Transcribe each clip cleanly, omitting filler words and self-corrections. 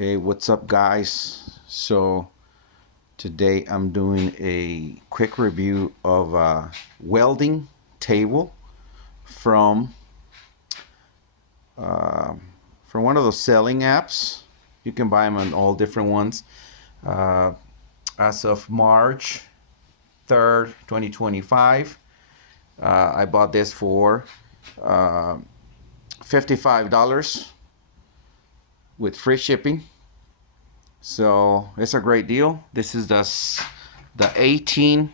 Hey, what's up, guys? So today I'm doing a quick review of a welding table from uh, from one of those selling apps. You can buy them on all different ones. Uh, as of March 3rd, 2025, I bought this for uh, $55 with free shipping. So it's a great deal. This is the 18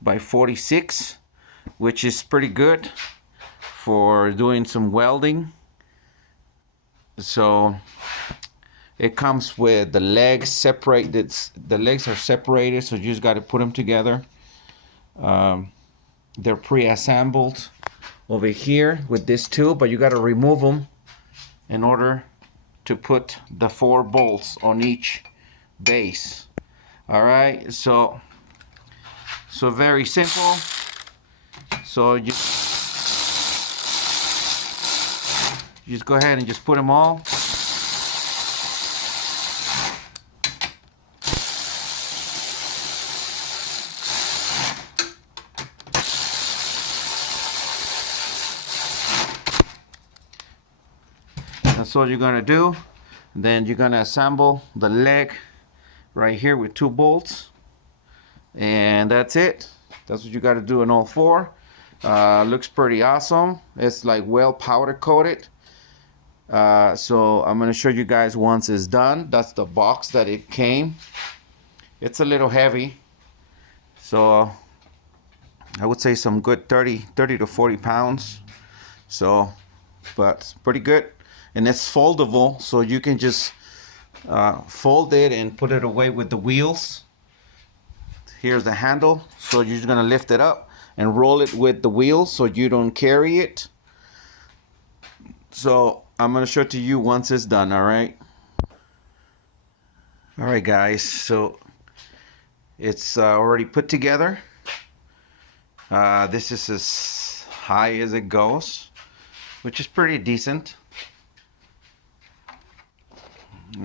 by 46, which is pretty good for doing some welding. So it comes with the legs separated. The legs are separated, so you just got to put them together. They're pre-assembled over here with this tool, but you got to remove them in order to put the 4 bolts on each base. All right, so very simple. So you just go ahead and just put them all. That's what you're gonna do. Then you're gonna assemble the leg right here with 2 bolts, and that's it. That's what you got to do in all 4. Looks pretty awesome. It's like well powder coated. So I'm gonna show you guys once it's done. That's the box that it came. It's a little heavy, so I would say some good 30 to 40 pounds. So, but pretty good. And it's foldable, so you can just fold it and put it away with the wheels. Here's the handle, so you're just gonna lift it up and roll it with the wheels so you don't carry it. So I'm gonna show it to you once it's done. All right guys, so it's already put together. This is as high as it goes, which is pretty decent.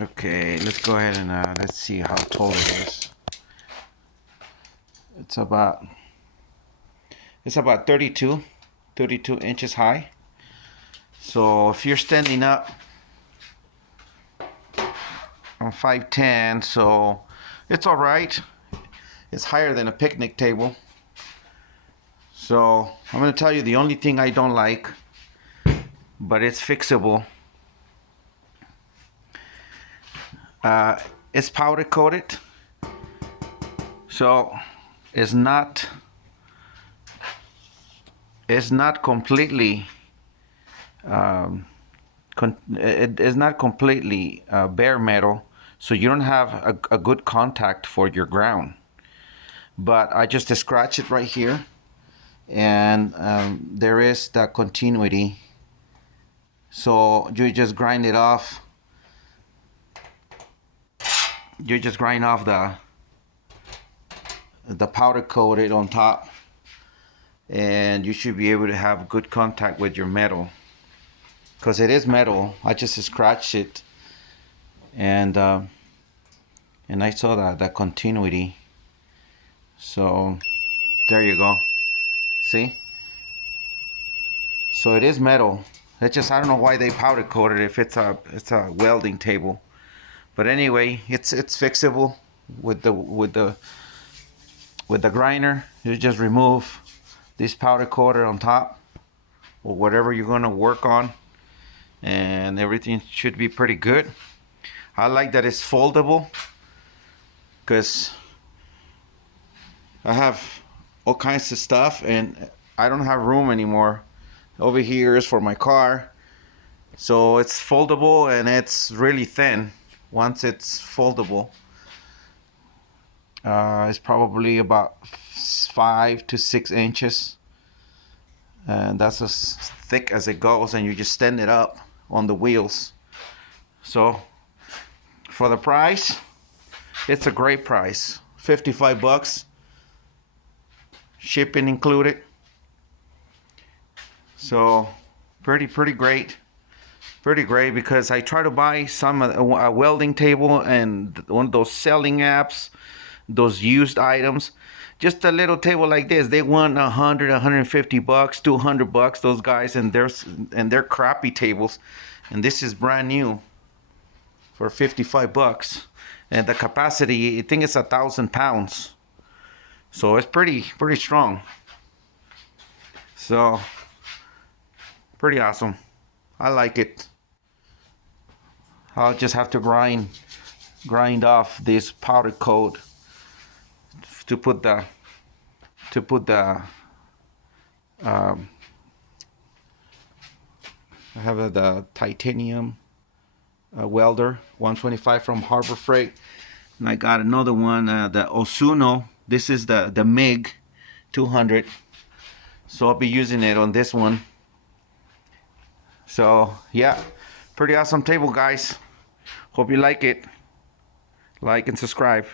Okay, let's go ahead and let's see how tall it is. It's about 32 inches high. So if you're standing up, I'm 5'10", so it's all right. It's higher than a picnic table. So I'm going to tell you the only thing I don't like, but it's fixable. It's powder coated, so it's not completely it is not completely bare metal, so you don't have a good contact for your ground. But I just scratch it right here, and there is that continuity. So you just grind it off. You just grind off the powder coated on top, and you should be able to have good contact with your metal, because it is metal. I just scratched it, and I saw that continuity. So there you go. See? So it is metal. It's just, I don't know why they powder coated it if it's a welding table. But anyway, it's fixable with the grinder. You just remove this powder coater on top, or whatever you're gonna work on, and everything should be pretty good. I like that it's foldable, because I have all kinds of stuff and I don't have room anymore. Over here is for my car, so it's foldable and it's really thin. Once it's foldable, it's probably about 5 to 6 inches, and that's as thick as it goes, and you just stand it up on the wheels. So for the price, it's a great price. $55, shipping included. So pretty great. Pretty great, because I try to buy some a welding table and one of those selling apps, those used items. Just a little table like this, they want 100, 150 bucks, 200 bucks. Those guys, and they're crappy tables, and this is brand new for 55 bucks, and the capacity, I think it's 1,000 pounds. So it's pretty strong. So pretty awesome. I like it. I'll just have to grind off this powder coat to put the I have the titanium welder 125 from Harbor Freight, and I got another one, the Osuno. This is the MIG 200, so I'll be using it on this one. So yeah, pretty awesome table, guys. Hope you like it. Like and subscribe.